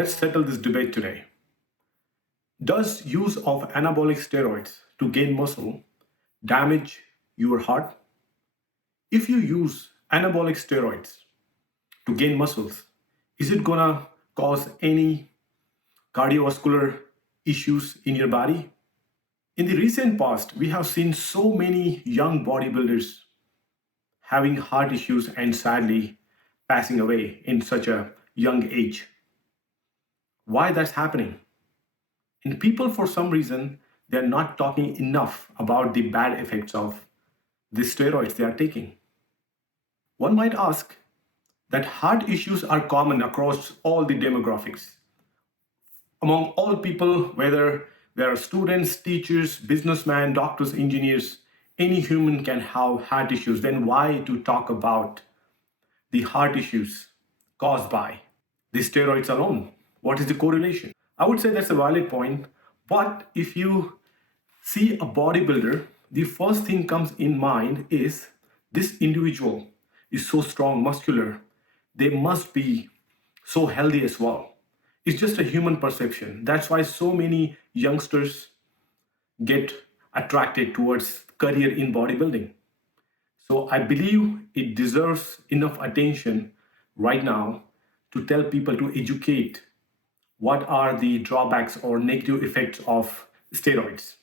let's settle this debate today. Does use of anabolic steroids to gain muscle damage your heart? If you use anabolic steroids to gain muscles, is it gonna cause any cardiovascular issues in your body? In the recent past, we have seen so many young bodybuilders having heart issues and sadly passing away in such a young age. Why that's happening? And people, for some reason, they're not talking enough about the bad effects of the steroids they are taking. One might ask that heart issues are common across all the demographics. Among all people, whether they are students, teachers, businessmen, doctors, engineers, any human can have heart issues. Then why to talk about the heart issues caused by the steroids alone? What is the correlation? I would say that's a valid point, but if you see a bodybuilder, the first thing comes in mind is this individual is so strong, muscular, they must be so healthy as well. It's just a human perception. That's why so many youngsters get attracted towards career in bodybuilding. So I believe it deserves enough attention right now to tell people to educate what are the drawbacks or negative effects of steroids.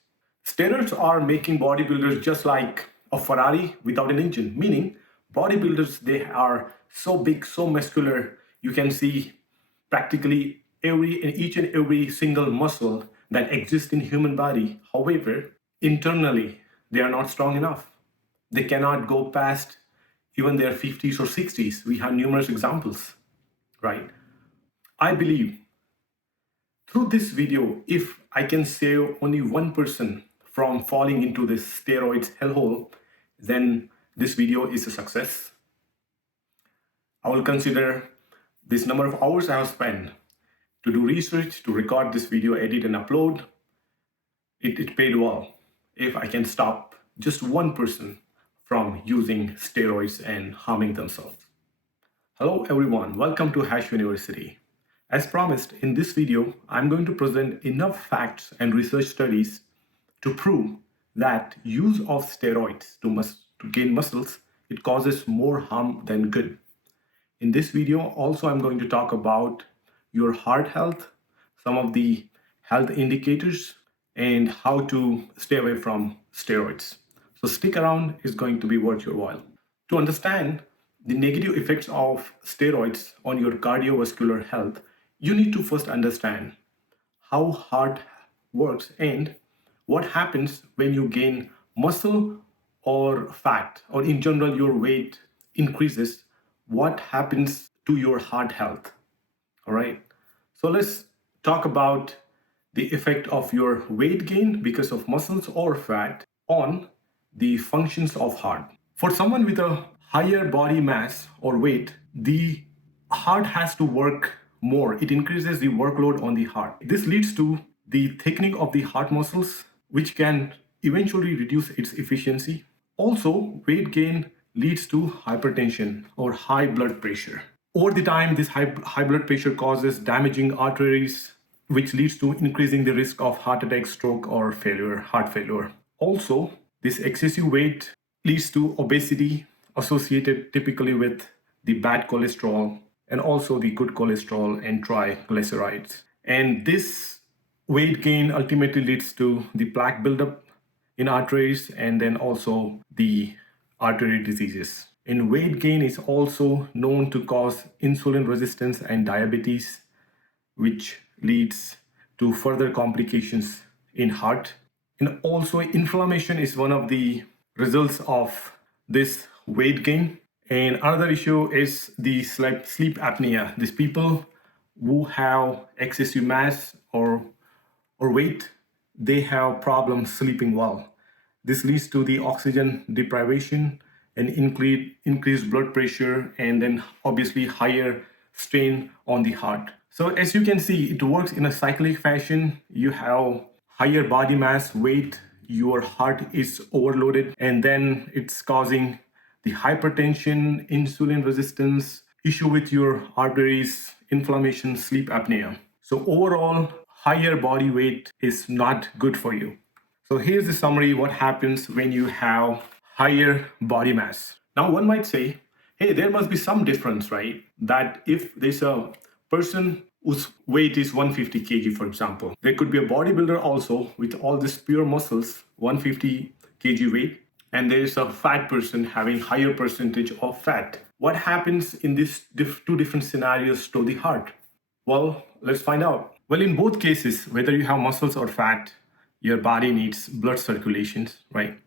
Steroids are making bodybuilders just like a Ferrari without an engine, meaning bodybuilders, they are so big, so muscular, you can see practically each and every single muscle that exists in human body. However, internally, they are not strong enough. They cannot go past even their 50s or 60s. We have numerous examples, right? I believe through this video, if I can save only one person from falling into this steroids hellhole, then this video is a success. I will consider this number of hours I have spent to do research, to record this video, edit and upload. It paid well if I can stop just one person from using steroids and harming themselves. Hello everyone, welcome to Hash University. As promised, in this video, I'm going to present enough facts and research studies to prove that use of steroids to gain muscles, it causes more harm than good. In this video, also I'm going to talk about your heart health, some of the health indicators, and how to stay away from steroids. So stick around, it's going to be worth your while. To understand the negative effects of steroids on your cardiovascular health, you need to first understand how heart works and what happens when you gain muscle or fat, or in general your weight increases, what happens to your heart health. All right, so let's talk about the effect of your weight gain because of muscles or fat on the functions of heart. For someone with a higher body mass or weight, the heart has to work more. It increases the workload on the heart. This leads to the thickening of the heart muscles, which can eventually reduce its efficiency. Also, weight gain leads to hypertension or high blood pressure. Over the time, this high blood pressure causes damaging arteries, which leads to increasing the risk of heart attack, stroke, or heart failure. Also, this excessive weight leads to obesity associated typically with the bad cholesterol and also the good cholesterol and triglycerides. And this weight gain ultimately leads to the plaque buildup in arteries and then also the artery diseases. And weight gain is also known to cause insulin resistance and diabetes, which leads to further complications in heart. And also inflammation is one of the results of this weight gain. And another issue is the sleep apnea. These people who have excessive mass or weight, they have problems sleeping well. This leads to the oxygen deprivation and increased blood pressure and then obviously higher strain on the heart. So as you can see, it works in a cyclic fashion. You have higher body mass, weight, your heart is overloaded, and then it's causing the hypertension, insulin resistance, issue with your arteries, inflammation, sleep apnea. So overall, higher body weight is not good for you. So here's the summary what happens when you have higher body mass. Now one might say, hey, there must be some difference, right? That if there's a person whose weight is 150 kg, for example, there could be a bodybuilder also with all these pure muscles, 150 kg weight, and there is a fat person having higher percentage of fat. What happens in these two different scenarios to the heart? Well, let's find out. Well, in both cases, whether you have muscles or fat, your body needs blood circulations, right?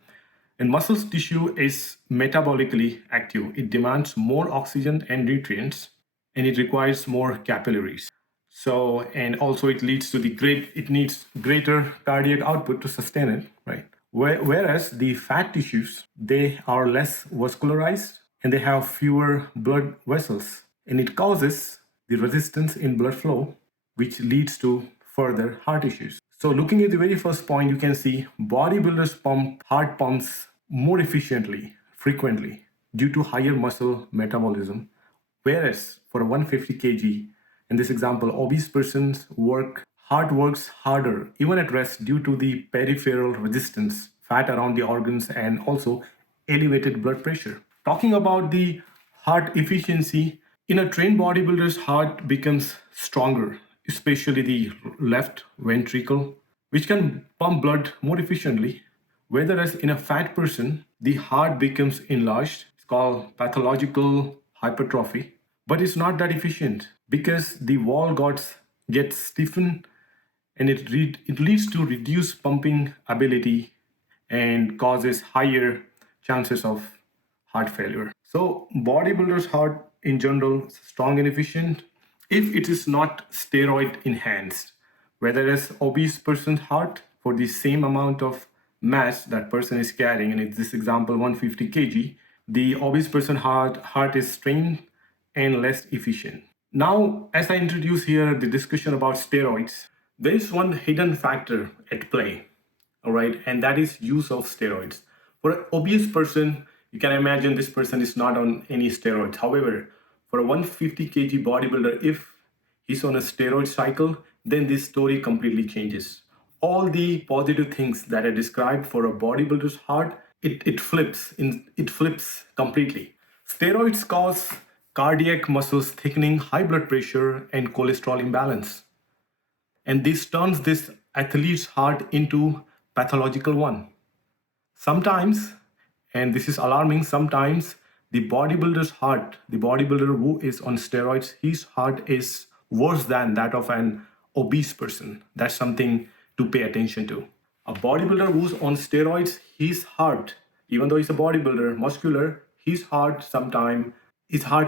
And muscle tissue is metabolically active. It demands more oxygen and nutrients, and it requires more capillaries. So, and also it leads to it needs greater cardiac output to sustain it, right? Whereas the fat tissues, they are less vascularized and they have fewer blood vessels, and it causes the resistance in blood flow, which leads to further heart issues. So, looking at the very first point, you can see bodybuilders pump heart pumps more efficiently, frequently, due to higher muscle metabolism. Whereas for a 150 kg, in this example, obese person's heart works harder, even at rest, due to the peripheral resistance, fat around the organs, and also elevated blood pressure. Talking about the heart efficiency, in a trained bodybuilder's heart becomes stronger, especially the left ventricle, which can pump blood more efficiently. Whereas in a fat person, the heart becomes enlarged. It's called pathological hypertrophy, but it's not that efficient because the wall gets stiffened, and it leads to reduced pumping ability and causes higher chances of heart failure. So bodybuilder's heart in general is strong and efficient if it is not steroid enhanced. Whereas obese person's heart, for the same amount of mass that person is carrying, and in this example 150 kg, the obese person heart is strained and less efficient. Now, as I introduce here the discussion about steroids, there is one hidden factor at play, all right, and that is use of steroids. For an obese person, you can imagine this person is not on any steroids. However, for a 150 kg bodybuilder, if he's on a steroid cycle, then this story completely changes. All the positive things that I described for a bodybuilder's heart, it flips completely. Steroids cause cardiac muscles thickening, high blood pressure, and cholesterol imbalance. And this turns this athlete's heart into pathological one. Sometimes, and this is alarming, sometimes the bodybuilder who is on steroids, his heart is worse than that of an obese person. That's something to pay attention to. A bodybuilder who's on steroids, his heart, even though he's a bodybuilder, muscular, his heart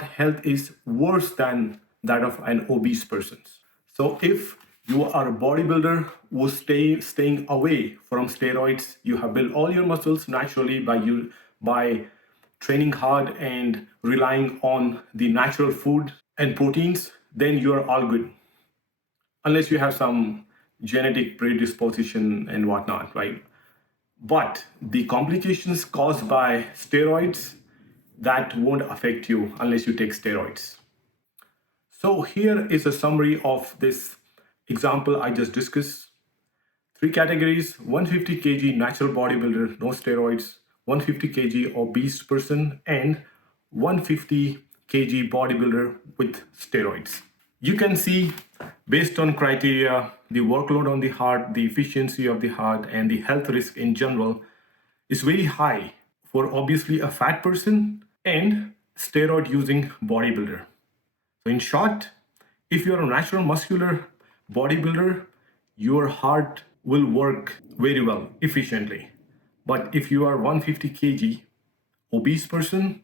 health is worse than that of an obese person's. So if you are a bodybuilder who's staying away from steroids, you have built all your muscles naturally by training hard and relying on the natural food and proteins, then you are all good. Unless you have some genetic predisposition and whatnot, right? But the complications caused by steroids, that won't affect you unless you take steroids. So here is a summary of this example I just discussed. Three categories: 150 kg natural bodybuilder, no steroids, 150 kg obese person, and 150 kg bodybuilder with steroids. You can see, based on criteria, the workload on the heart, the efficiency of the heart, and the health risk in general is very high for obviously a fat person and steroid using bodybuilder. So in short, if you're a natural muscular bodybuilder, your heart will work very well, efficiently. But if you are 150 kg obese person,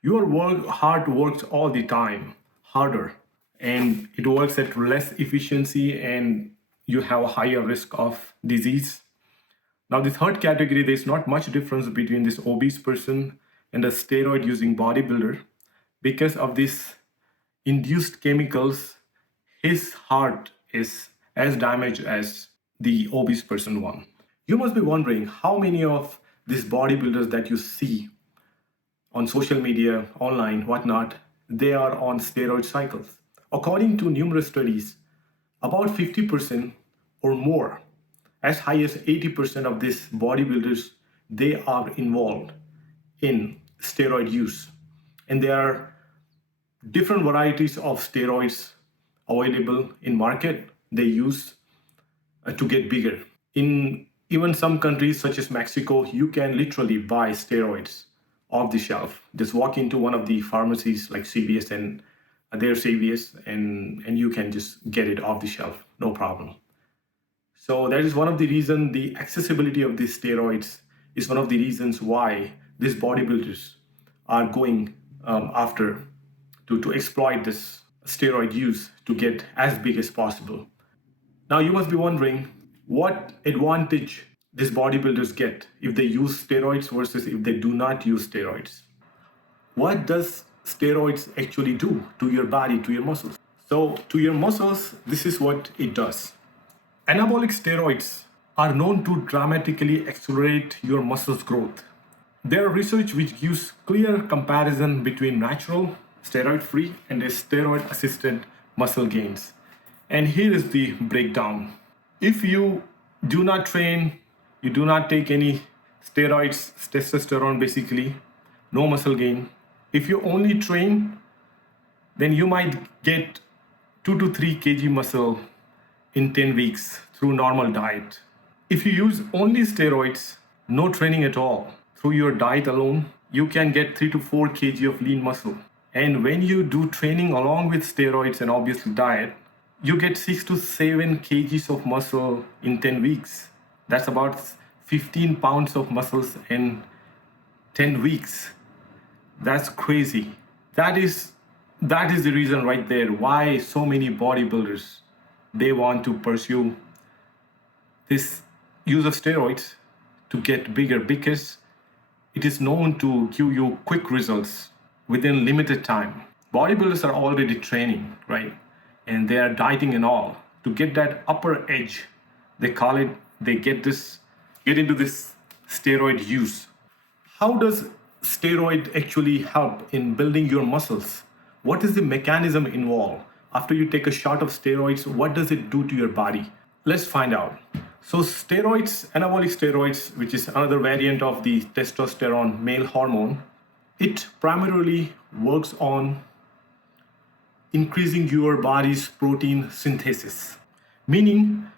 your heart works all the time, harder, and it works at less efficiency, and you have a higher risk of disease. Now, the third category, there's not much difference between this obese person and a steroid using bodybuilder. Because of this induced chemicals, his heart is as damaged as the obese person one. You must be wondering how many of these bodybuilders that you see on social media, online, whatnot, they are on steroid cycles. According to numerous studies, about 50% or more, as high as 80% of these bodybuilders, they are involved in steroid use. And there are different varieties of steroids available in market they use to get bigger. In even some countries such as Mexico, you can literally buy steroids off the shelf. Just walk into one of the pharmacies like CVS and their CVS, and you can just get it off the shelf, no problem. So that is one of the reasons. The accessibility of these steroids is one of the reasons why these bodybuilders are going after to exploit this steroid use to get as big as possible. Now you must be wondering what advantage these bodybuilders get if they use steroids versus if they do not use steroids. What does steroids actually do to your body, to your muscles? So to your muscles, this is what it does. Anabolic steroids are known to dramatically accelerate your muscles growth. There are research which gives clear comparison between natural, steroid-free and steroid-assisted muscle gains. And here is the breakdown. If you do not train, you do not take any steroids, testosterone basically, no muscle gain. If you only train, then you might get 2 to 3 kg muscle in 10 weeks through normal diet. If you use only steroids, no training at all, through your diet alone, you can get 3 to 4 kg of lean muscle. And when you do training along with steroids and obviously diet, you get 6 to 7 kgs of muscle in 10 weeks. That's about 15 pounds of muscles in 10 weeks. That's crazy. That is the reason right there why so many bodybuilders, they want to pursue this use of steroids to get bigger, because it is known to give you quick results within limited time. Bodybuilders are already training, right? And they are dieting and all. To get that upper edge, they call it, they get into this steroid use. How does steroid actually help in building your muscles? What is the mechanism involved? After you take a shot of steroids, what does it do to your body? Let's find out. So steroids, anabolic steroids, which is another variant of the testosterone male hormone, it primarily works on increasing your body's protein synthesis, meaning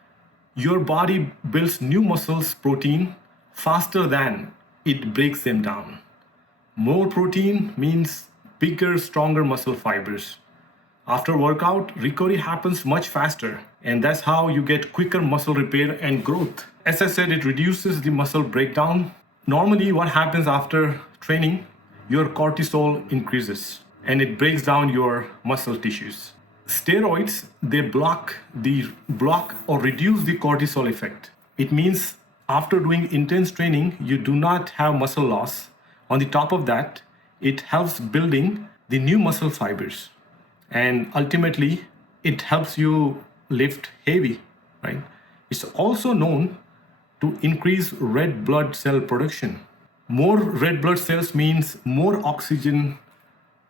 your body builds new muscles protein faster than it breaks them down. More protein means bigger, stronger muscle fibers. After workout, recovery happens much faster, and that's how you get quicker muscle repair and growth. As I said, it reduces the muscle breakdown. Normally, what happens after training, your cortisol increases and it breaks down your muscle tissues. Steroids, they block or reduce the cortisol effect. It means after doing intense training, you do not have muscle loss. On the top of that, it helps building the new muscle fibers. And ultimately, it helps you lift heavy, right? It's also known to increase red blood cell production. More red blood cells means more oxygen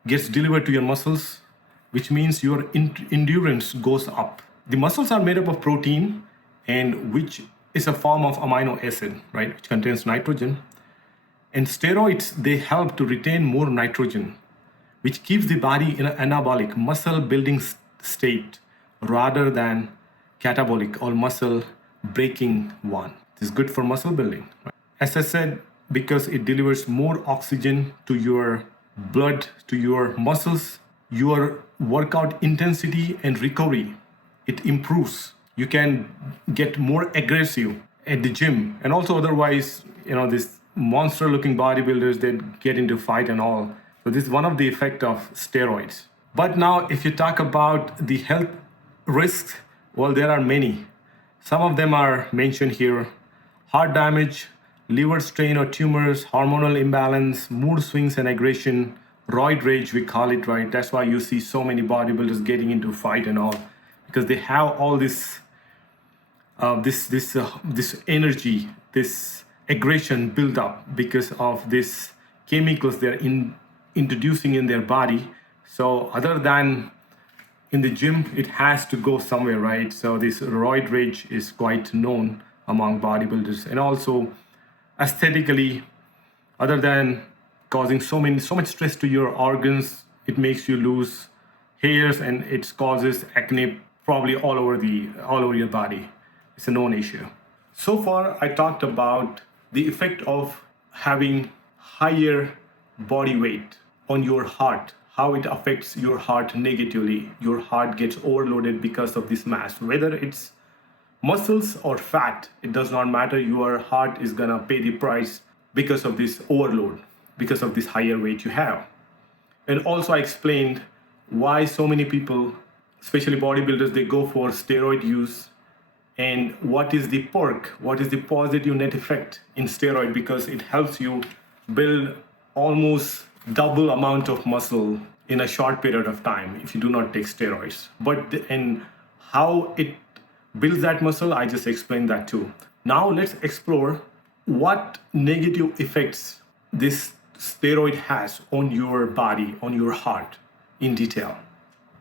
gets delivered to your muscles, which means your endurance goes up. The muscles are made up of protein, and which is a form of amino acid, right, which contains nitrogen. And steroids, they help to retain more nitrogen, which keeps the body in an anabolic muscle building state rather than catabolic or muscle breaking one. This is good for muscle building. Right? As I said, because it delivers more oxygen to your blood, to your muscles, your workout intensity and recovery, it improves. You can get more aggressive at the gym, and also otherwise, this monster looking bodybuilders that get into fight and all. So this is one of the effect of steroids. But now if you talk about the health risks, well, there are many. Some of them are mentioned here: heart damage, liver strain or tumors, hormonal imbalance, mood swings and aggression, roid rage, we call it, right? That's why you see so many bodybuilders getting into fight and all, because they have all this this energy, this aggression built up because of this chemicals they're introducing in their body. So other than in the gym, it has to go somewhere, right? So this roid rage is quite known among bodybuilders, and also aesthetically, other than causing so much stress to your organs, it makes you lose hairs and it causes acne probably all over your body. It's a known issue. So far I talked about the effect of having higher body weight on your heart, how it affects your heart negatively. Your heart gets overloaded because of this mass, whether it's muscles or fat, it does not matter. Your heart is gonna pay the price because of this overload, because of this higher weight you have. And also I explained why so many people, especially bodybuilders, they go for steroid use, and what is the perk, what is the positive net effect in steroid, because it helps you build almost double amount of muscle in a short period of time if you do not take steroids. And how it builds that muscle, I just explained that too. Now let's explore what negative effects this steroid has on your body, on your heart in detail.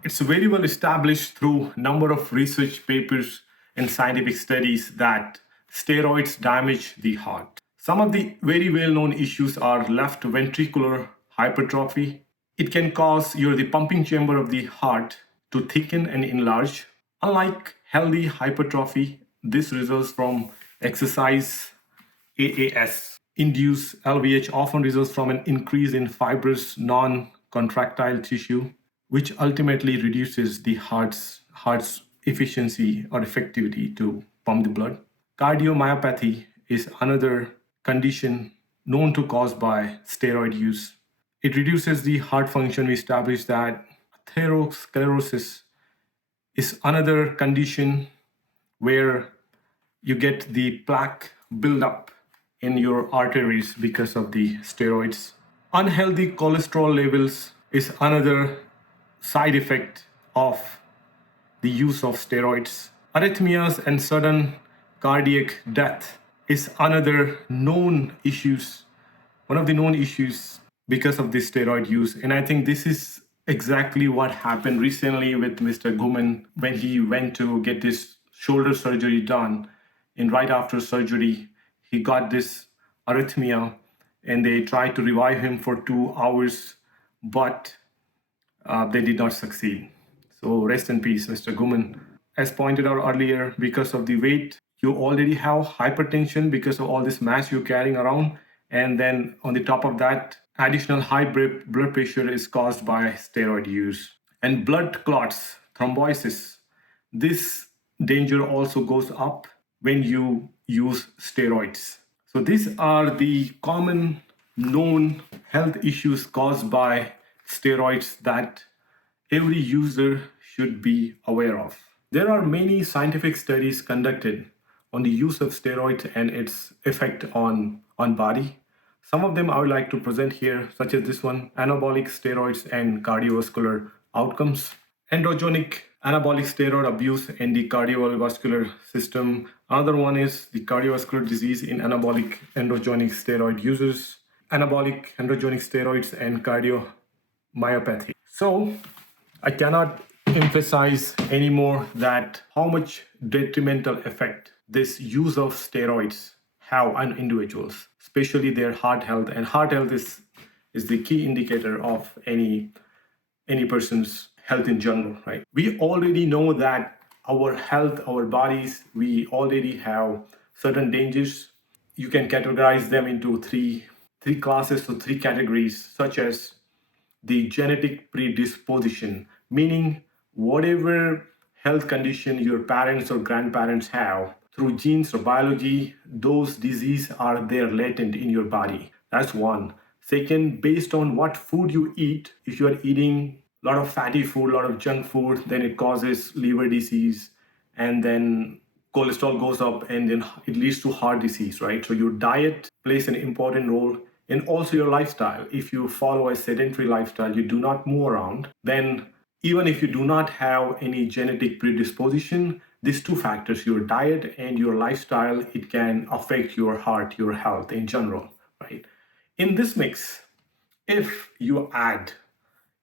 It's very well established through number of research papers and scientific studies that steroids damage the heart. Some of the very well-known issues are left ventricular hypertrophy. It can cause the pumping chamber of the heart to thicken and enlarge. Unlike healthy hypertrophy, this results from exercise. AAS induced LVH often results from an increase in fibrous non-contractile tissue, which ultimately reduces the heart's efficiency or effectivity to pump the blood. Cardiomyopathy is another condition known to cause by steroid use. It reduces the heart function. We established that atherosclerosis is another condition where you get the plaque buildup in your arteries because of the steroids. Unhealthy cholesterol levels is another side effect of the use of steroids. Arrhythmias and sudden cardiac death is another known issues, one of the known issues because of this steroid use. And I think this is exactly what happened recently with Mr. Guman when he went to get this shoulder surgery done. And right after surgery, he got this arrhythmia and they tried to revive him for 2 hours, but they did not succeed. So rest in peace, Mr. Guman. As pointed out earlier, because of the weight, you already have hypertension because of all this mass you're carrying around. And then on the top of that, additional high blood pressure is caused by steroid use. And blood clots, thrombosis, this danger also goes up when you use steroids. So these are the common known health issues caused by steroids that every user should be aware of. There are many scientific studies conducted on the use of steroids and its effect on body. Some of them I would like to present here, such as this one, anabolic steroids and cardiovascular outcomes. Androgenic anabolic steroid abuse in the cardiovascular system. Another one is the cardiovascular disease in anabolic androgenic steroid users, anabolic androgenic steroids and cardiomyopathy. So I cannot emphasize anymore that how much detrimental effect this use of steroids have on individuals, especially their heart health. And heart health is the key indicator of any person's health in general, right? We already know that our health, our bodies, we already have certain dangers. You can categorize them into three classes, so three categories, such as the genetic predisposition, meaning whatever health condition your parents or grandparents have, through genes or biology, those diseases are there latent in your body. That's one. Second, based on what food you eat, if you are eating a lot of fatty food, a lot of junk food, then it causes liver disease, and then cholesterol goes up, and then it leads to heart disease, right? So your diet plays an important role, and also your lifestyle. If you follow a sedentary lifestyle, you do not move around, then even if you do not have any genetic predisposition, these two factors, your diet and your lifestyle, it can affect your heart, your health in general, right? In this mix, if you add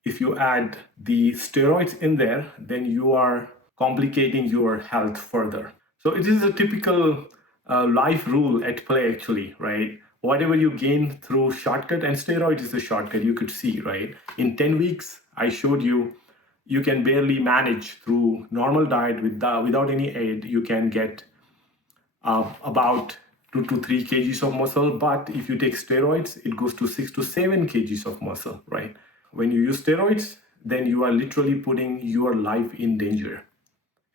if you add the steroids in there, then you are complicating your health further. So it is a typical life rule at play, actually, right? Whatever you gain through shortcut, and steroid is a shortcut, you could see, right? In 10 weeks, I showed you, you can barely manage through normal diet without any aid. You can get about 2 to 3 kgs of muscle, but if you take steroids, it goes to 6 to 7 kgs of muscle, right? When you use steroids, then you are literally putting your life in danger,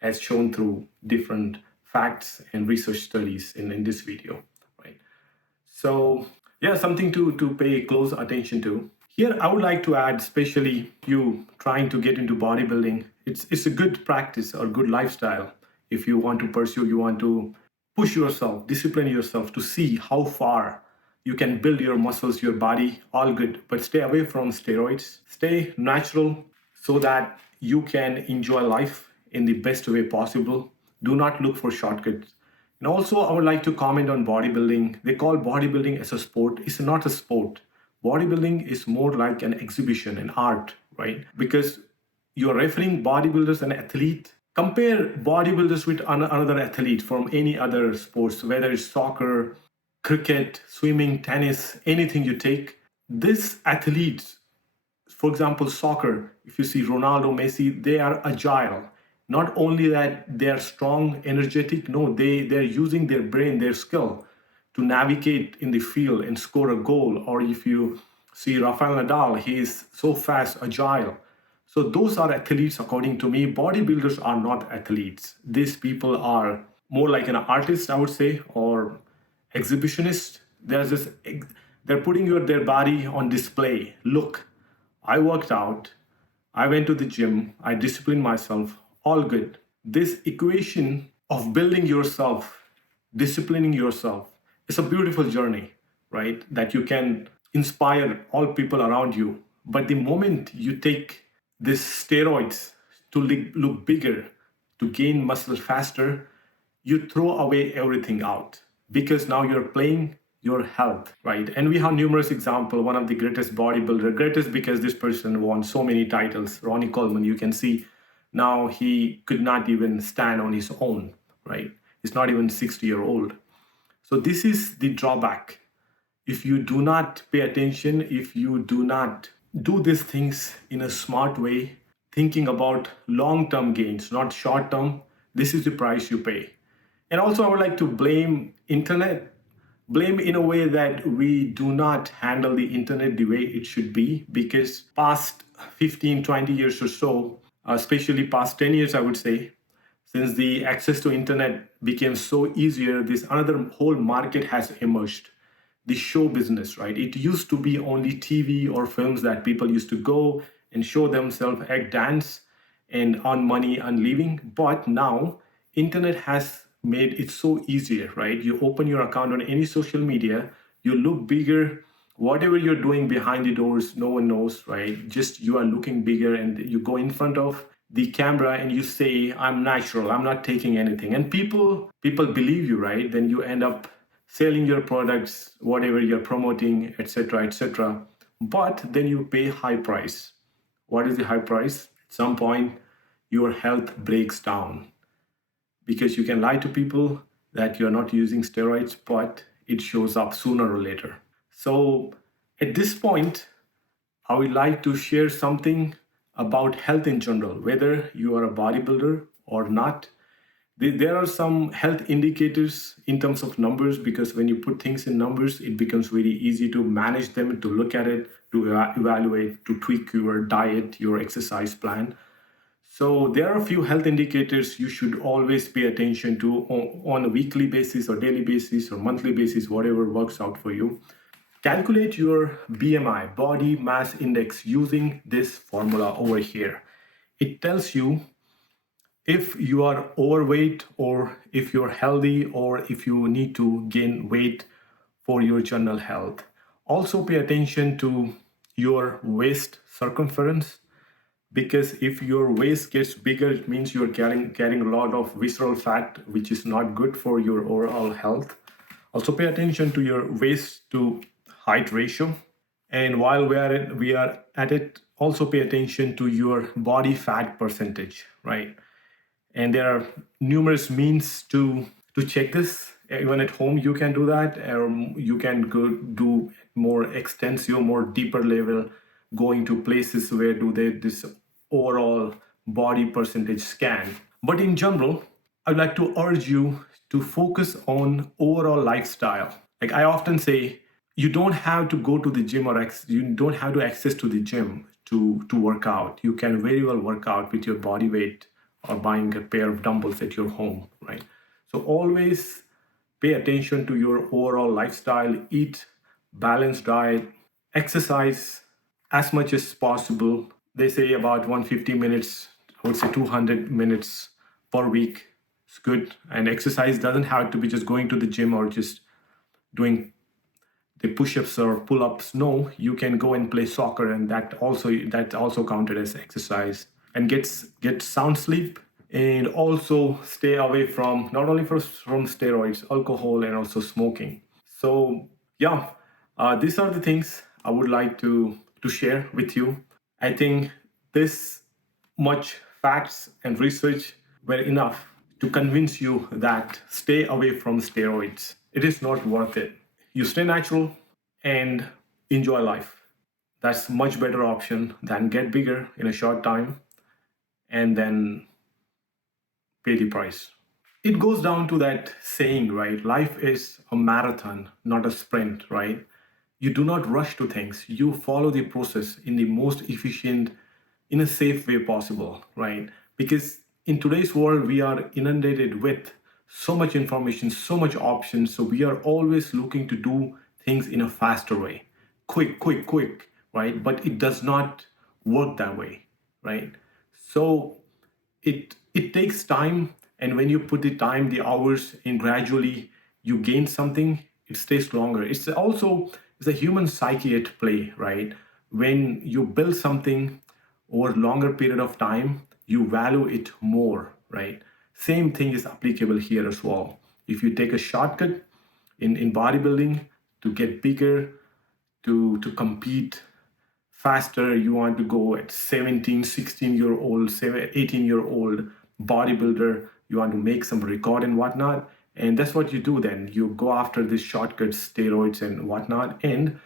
as shown through different facts and research studies in this video, right? So yeah, something to pay close attention to. Here, I would like to add, especially you trying to get into bodybuilding, it's a good practice or good lifestyle. If you want to pursue, you want to push yourself, discipline yourself to see how far you can build your muscles, your body, all good. But stay away from steroids. Stay natural so that you can enjoy life in the best way possible. Do not look for shortcuts. And also, I would like to comment on bodybuilding. They call bodybuilding as a sport. It's not a sport. Bodybuilding is more like an exhibition, an art, right? Because you're referring bodybuilders and athlete. Compare bodybuilders with another athlete from any other sports, whether it's soccer, cricket, swimming, tennis, anything you take. These athletes, for example, soccer, if you see Ronaldo, Messi, they are agile. Not only that they are strong, energetic, no, they're using their brain, their skill to navigate in the field and score a goal. Or if you see Rafael Nadal, he is so fast, agile. So those are athletes according to me. Bodybuilders are not athletes. These people are more like an artist, I would say, or exhibitionist. They're putting their body on display. Look, I worked out, I went to the gym, I disciplined myself, all good. This equation of building yourself, disciplining yourself, is a beautiful journey, right? That you can inspire all people around you. But the moment you take these steroids to look bigger, to gain muscle faster, you throw away everything out because now you're playing your health, right? And we have numerous examples. One of the greatest bodybuilder, greatest because this person won so many titles, Ronnie Coleman, you can see now he could not even stand on his own, right? He's not even 60-year-old. So this is the drawback. If you do not pay attention, if you do not do these things in a smart way, thinking about long-term gains, not short-term, this is the price you pay. And also I would like to blame internet, blame in a way that we do not handle the internet the way it should be, because past 15, 20 years or so, especially past 10 years, I would say, since the access to internet became so easier, this another whole market has emerged. The show business, right? It used to be only TV or films that people used to go and show themselves, act, dance, and earn money and living. But now, internet has made it so easier, right? You open your account on any social media, you look bigger. Whatever you're doing behind the doors, no one knows, right? Just you are looking bigger, and you go in front of the camera and you say, I'm natural, I'm not taking anything. And people believe you, right? Then you end up selling your products, whatever you're promoting, etc., etc. But then you pay high price. What is the high price? At some point, your health breaks down because you can lie to people that you're not using steroids, but it shows up sooner or later. So at this point, I would like to share something about health in general, whether you are a bodybuilder or not. There are some health indicators in terms of numbers, because when you put things in numbers, it becomes very easy to manage them, to look at it, to evaluate, to tweak your diet, your exercise plan. So there are a few health indicators you should always pay attention to on a weekly basis or daily basis or monthly basis, whatever works out for you. Calculate your BMI, body mass index, using this formula over here. It tells you if you are overweight or if you're healthy or if you need to gain weight for your general health. Also pay attention to your waist circumference, because if your waist gets bigger, it means you're carrying a lot of visceral fat, which is not good for your overall health. Also pay attention to your waist to height ratio. And while we are at it, also pay attention to your body fat percentage, right? And there are numerous means to check this. Even at home you can do that, or you can go do more extensive, more deeper level, going to places where do they this overall body percentage scan. But in general, I'd like to urge you to focus on overall lifestyle. Like I often say, you don't have to go to the gym, or you don't have to access to the gym to work out. You can very well work out with your body weight or buying a pair of dumbbells at your home, right? So always pay attention to your overall lifestyle, eat balanced diet, exercise as much as possible. They say about 150 minutes, I would say 200 minutes per week is good. And exercise doesn't have to be just going to the gym or just doing the push-ups or pull-ups. No, you can go and play soccer, and that also counted as exercise. And get sound sleep, and also stay away from not only from steroids, alcohol, and also smoking. So yeah, these are the things I would like to share with you. I think this much facts and research were enough to convince you that stay away from steroids. It is not worth it. You stay natural and enjoy life. That's much better option than get bigger in a short time and then pay the price. It goes down to that saying, right? Life is a marathon, not a sprint, right? You do not rush to things. You follow the process in the most efficient, in a safe way possible, right? Because in today's world, we are inundated with so much information, so much options. So we are always looking to do things in a faster way, quick, quick, quick, right? But it does not work that way, right? So it takes time, and when you put the time, the hours in, gradually you gain something. It stays longer. It's a human psyche at play, right? When you build something over longer period of time, you value it more, right? Same thing is applicable here as well. If you take a shortcut in bodybuilding to get bigger, to compete faster, you want to go at 17, 16-year-old, 18-year-old bodybuilder, you want to make some record and whatnot. And that's what you do then. You go after these shortcuts, steroids and whatnot. And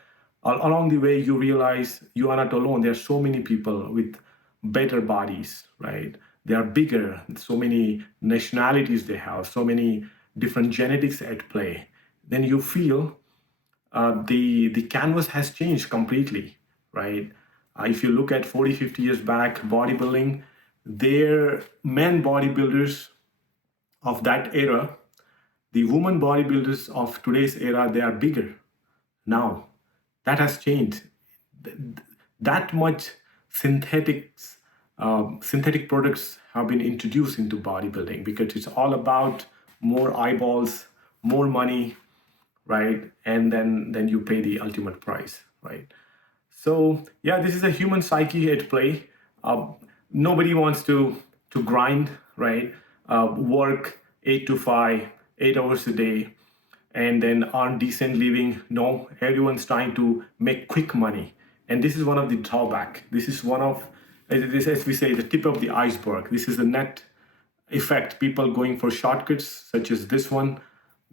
along the way, you realize you are not alone. There are so many people with better bodies, right? They are bigger, so many nationalities they have, so many different genetics at play. Then you feel the canvas has changed completely, right? If you look at 40, 50 years back, bodybuilding, their men bodybuilders of that era, the women bodybuilders of today's era, they are bigger now. That has changed. That much synthetic products have been introduced into bodybuilding because it's all about more eyeballs, more money, right? And then you pay the ultimate price, right? So yeah, this is a human psyche at play. Nobody wants to grind, right? Work 8 to 5, 8 hours a day, and then earn decent living. No, everyone's trying to make quick money, and this is one of the drawback. This is one of this, as we say, the tip of the iceberg. This is the net effect. People going for shortcuts such as this one,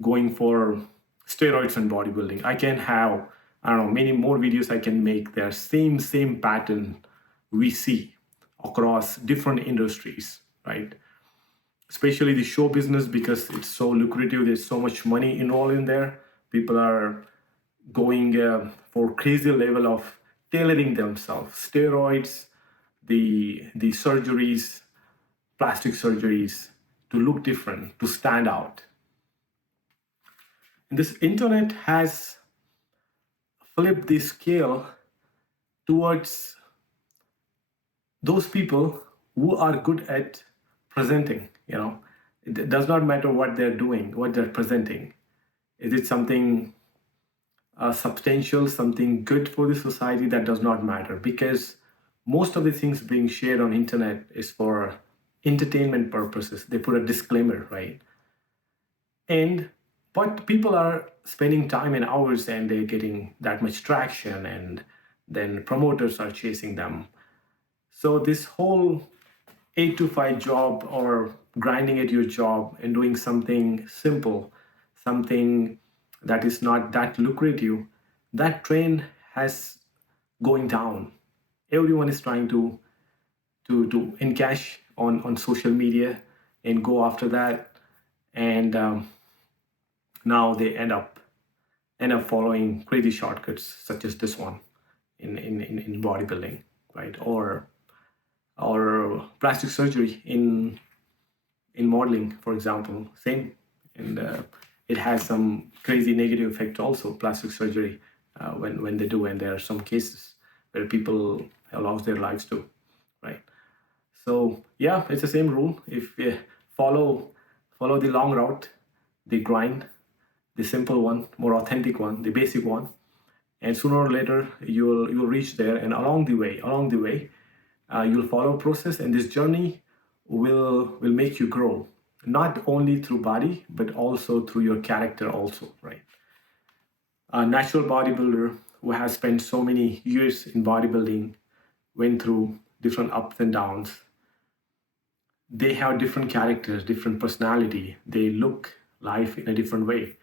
going for steroids and bodybuilding. I can have, I don't know, many more videos I can make. There same pattern we see across different industries, right? Especially the show business, because it's so lucrative. There's so much money involved in there. People are going for crazy level of tailoring themselves. Steroids, the surgeries, plastic surgeries, to look different, to stand out. And this internet has flipped the scale towards those people who are good at presenting. It does not matter what they're doing, what they're presenting. Is it something substantial, something good for the society? That does not matter, because most of the things being shared on internet is for entertainment purposes. They put a disclaimer, right? But people are spending time and hours, and they're getting that much traction, and then promoters are chasing them. So this whole 8 to 5 job or grinding at your job and doing something simple, something that is not that lucrative, that trend has going down. Everyone is trying to encash on social media and go after that, and now they end up following crazy shortcuts such as this one in bodybuilding, right? Or plastic surgery in modeling, for example, same. And it has some crazy negative effect also, plastic surgery, when they do, and there are some cases where people have lost their lives too, right? So yeah, it's the same rule. If you follow the long route, the grind, the simple one, more authentic one, the basic one, and sooner or later you'll reach there. And along the way, you'll follow a process, and this journey will make you grow, not only through body but also through your character also, right? A natural bodybuilder who has spent so many years in bodybuilding went through different ups and downs. They have different characters, different personality. They look life in a different way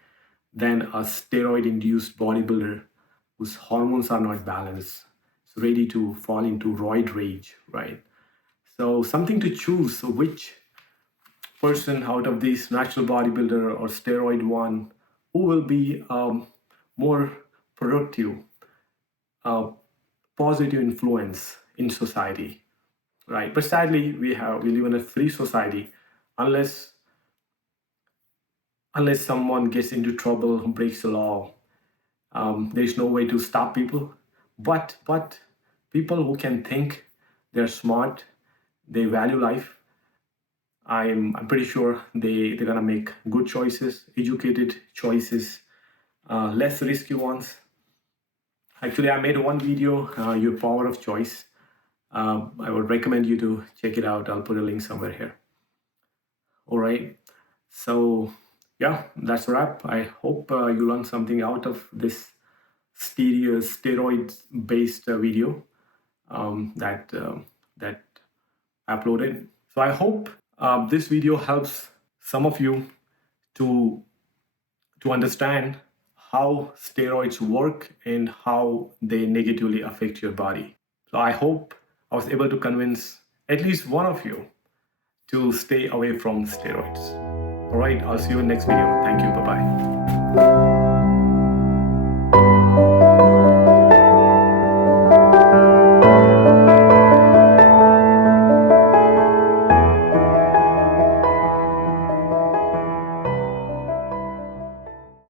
than a steroid induced bodybuilder whose hormones are not balanced, is ready to fall into roid rage, right? So something to choose. So which person out of these natural bodybuilder or steroid one who will be more productive, uh, positive influence in society, right? But sadly, we live in a free society. Unless unless someone gets into trouble, breaks the law, there is no way to stop people. But people who can think, they're smart, they value life. I'm pretty sure they're gonna make good choices, educated choices, less risky ones. Actually, I made one video, Your Power of Choice. I would recommend you to check it out. I'll put a link somewhere here. All right. So, yeah, that's a wrap. I hope you learned something out of this steroids based video that I uploaded. So, I hope this video helps some of you to understand how steroids work and how they negatively affect your body. So I hope I was able to convince at least one of you to stay away from steroids. All right, I'll see you in the next video. Thank you. Bye bye.